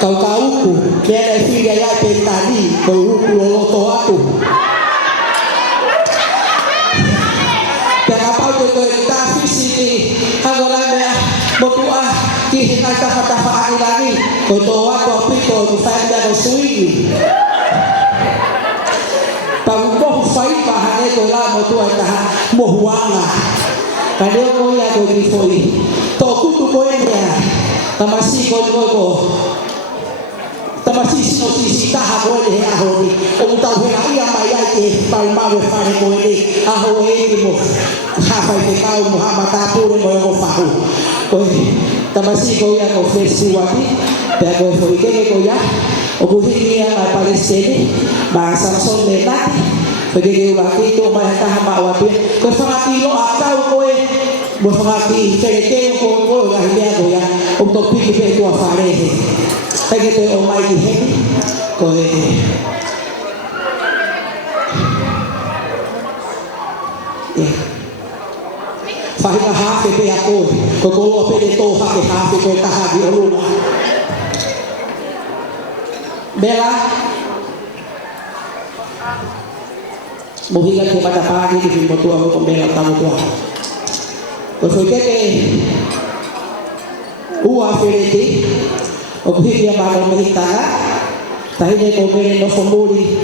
Kau dia ada figa ya tadi kau loto aku. Dan apa itu kita sini agora dia berdoa kita kata lagi berdoa kopi tu fanda bersuih. Tahu fai bahane tu lah berdoa dah mohwanga. Kalau kau ya kau di foi, toku tu kau ya, tamasi kau. Tamasi sisi taha kau ni ahori, orang tahu yang ia maya ke palma berfare kau ni ahori mo, hafai ke kau Muhammad Apur mo yang kau fahu, kau tamasi kau ya kau festiwati, dah kau foi ke kau ya, kau hini ya Palestina, bahasa Samson lenati, pergi ke waktu itu mereka hamba wapi, kau fahami lo akau kau berfahami, cerita kau akhirnya kau ya, untuk pergi ke afare. Tapi kita omai di sini, kau faham hak ke aku, kau kalau apa itu hak ke hak kau tahan di ulama. Bela, mungkin kita pada pagi di sini betul aku pembela tamu tua. Kau fikir ke, Fereti. Obhivia bago mahitanga tahine ko mere no fomuli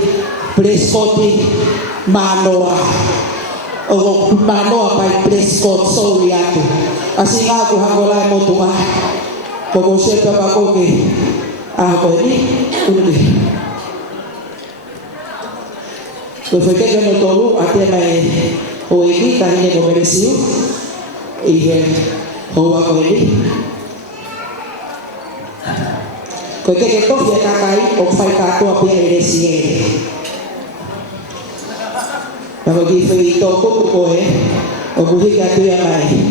Prescotti Manoa o Manoa pai Prescott Soriato asinga ko hangola mo tua ko sepa ba ko ke ko ni uli ko foi que no tolu até mai o iki tahine ko mere siu ihe ho ko ni kau ke toh dia kakai okai katu apa yang ada sini. Kalau di film itu aku kowe, aku hidup yang lain.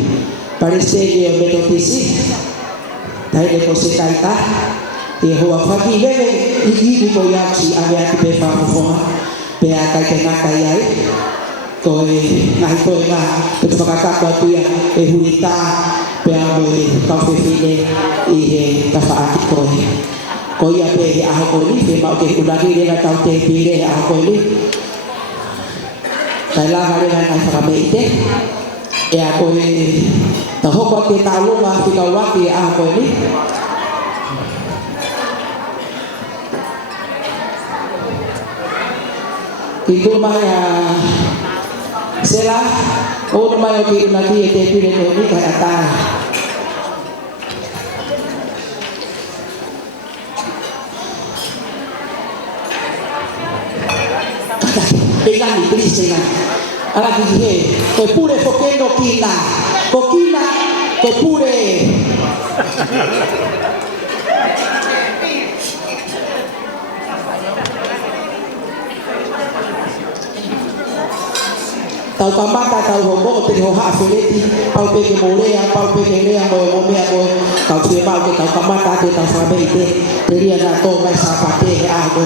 Parece dia betotisi, tapi dia kosong kaita. Dia huwa fadi lele ini di koyaksi ada yang dipefa fufoma, bea kai kakai ai. Kowe nahi kowe na terpaksa batu yang ehulita, bea kowe kau fefile ihe tafaati kowe. Kau ya pergi aku ni, dia mau ke udagi dia kata te pilih aku ni. Kalau hari ni nak sampai itu, ya aku ni tahu kau kita tahu lah kita waktu aku ni. Itu maya, selah, orang maya ke udagi te pilih ni kata. Dengan please dengan ala dihe ko pure fokendo kina ko pure tau kamata tau hobo te ho ha feleti pau pe ke molea pau pe ke lea mo mea mo tau se mau ke tau kamata te tau sabe te teria na to mai sapate a go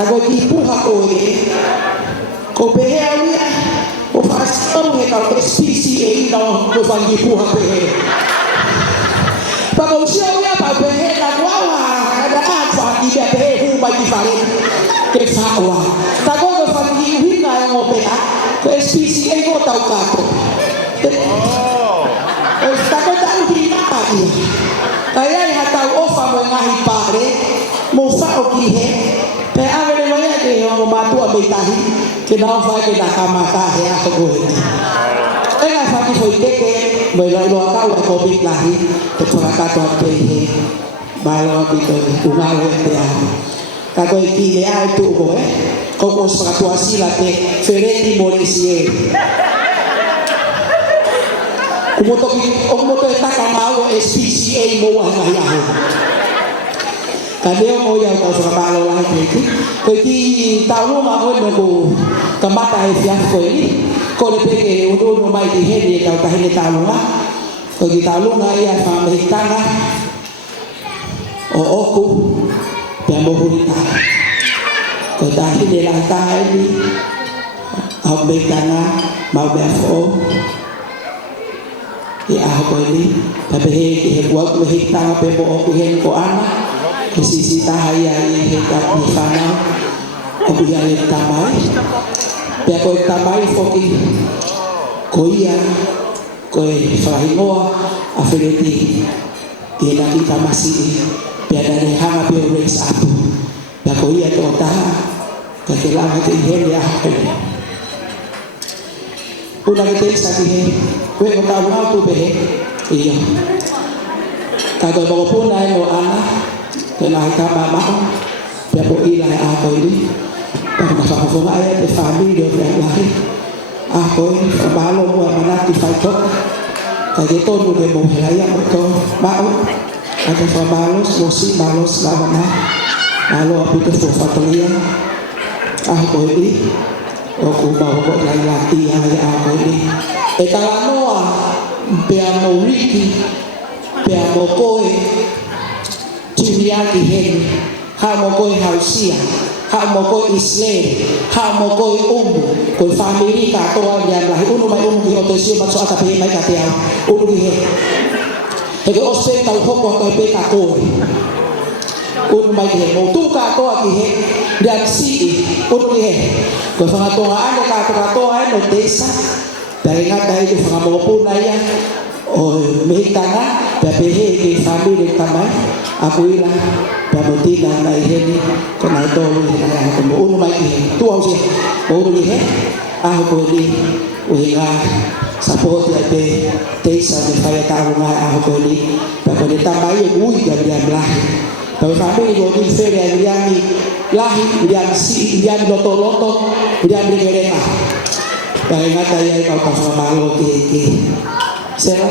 Ako tipuha ko ko behea uya o fastão he kau SPCA no ko fangipuha pehe pag usio uya pa behe na wawa ada apa ida behe hu ba diferente ke sawa tago ko fangihuina yang opera ko SPCA ko tau kato tago tau hina kaya hatau ofa mo ngahi pare mo fa o kihe pe avere moya ke ngo matu abitahi ke na fa ke nakamata he ako go ela fa ki foi teke mo lo aka ko bit lahi te fora ka to te he bailo bito unawe te a ka ko ki le ai tu go ko sa to asila te Fereti Morisier Umoto taka mau SPCA mo ang ayaw. Kadeo mo yaw ka sa kabalo lang ito. Kaya ti tao mo ako na ko kamata ay fiyak ko ini. Kaya peke uno may diheni ka kahit talo nga. Kaya talo nga iya sa Amerikana. O oku kaya mo hulita. Kaya dahil nilang tayo ni Amerikana mabefo. Ako ko ini papehe ke buat mehita pe bo ke ko ana ke sisi tahaya ini heta di sana aku ya tamai pe ko tamai foki ko ia ko fahingoa afereti ina kita masih pe ada hanga pe race aku pe ko ia to ta ke kelama ke hele aku una que te sa que kue ko tahu aku be iya kagak bawa pun ay mo ana kena ka mama ya po ila ako ini pag nakakafunga ay te family do ya lahi ako ini kabalo mo mana ti fight kage to no be mo helaya ko mao ada fabalos mosi balos lawana malo apito fo fatolia ako ini aku bawa kok lagi ya ako ini Etalanoa pea moriki pea mokoe timiaki heni ha mokoe hausia ha mokoe Islam ha mokoe umbu koe famili katoa yang lahi unu mai umbu ki otosio matso ata pe mai katea umbu he hege ose tau hoko koe pe katoe unu mai he mo tu katoa ki he dan si unu he koe fangatonga ane katoa no desa dari ngata itu pengamau na ya oh mehitana bapehe ke family tamai aku ila babuti dan dai heni kena itu ya aku mau mai tu au sih mau ni he aku ni uhinga support ya pe teisa de kaya tahu na aku ni babuti tamai ui dan dia belah tapi family go di fere yang ni lahi yang si yang loto yang bergerena Kaya nga tayo ay kapasmamalo kiki. Sira?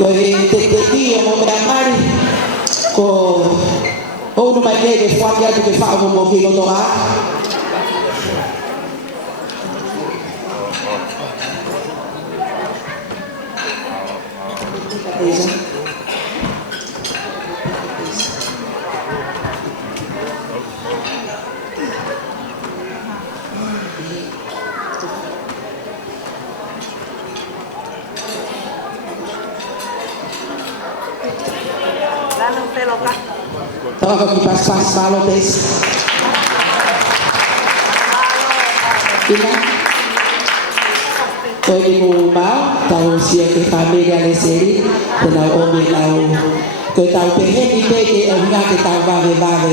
ko te kia mo me amari ko o no mai ke fuaki atu ke fa mo ki no toa Tahu kau kipas pas malu tes. Ina. Kau di rumah tahu siapa ke família leseri, tahu orang tahu. Kau tahu pengen di PK, orang kita tahu bagaimana